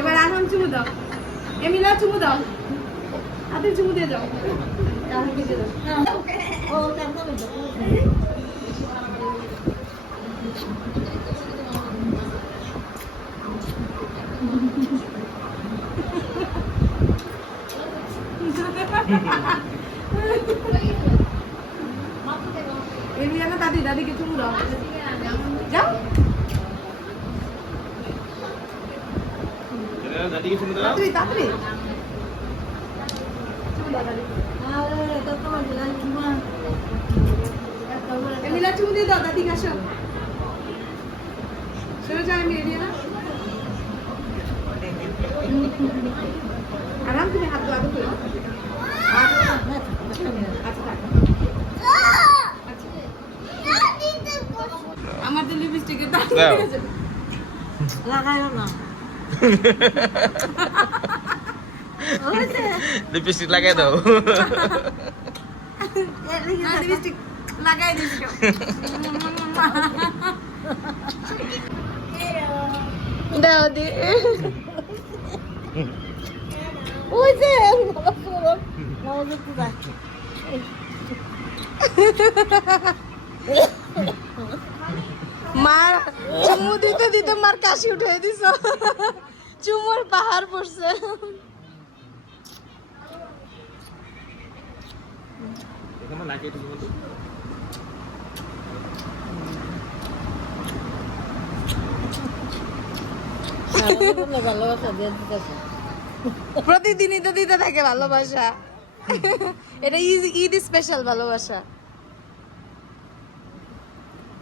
এবার আরহাম চুমু দাও, এমিলা চুমু দাও, হাতে চুমু দিয়ে দাও। এমিলা দাদি, দাদিকে চুমু দাও, যাও। দাদিকে চুমু দাও। তাড়াতাড়ি তাড়াতাড়ি। এমিলা চুমু দিয়ে দাও, দাদিকে আসো। সরে যাও, আমি এড়িয়ে না। আরাম তুমি হাত ধোয়া করো। আমার তো লিপস্টিকের দাগ লেগেছে। লাগাইও না। লিপস্টিক লাগাই দাও। লিপস্টিক লাগাই দিছো। দাও দি। ওই যে মার চুমু দিতে দিতে মার কাশি উঠে দিছ, চুমুর পাহাড় পড়ছে। এখানে লাগিয়ে দিবো তো। ভালোবাসা দিয়ে দিতেছে। প্রতিদিনই তো দিতে থাকে ভালোবাসা। এটা ঈদ স্পেশাল ভালোবাসা।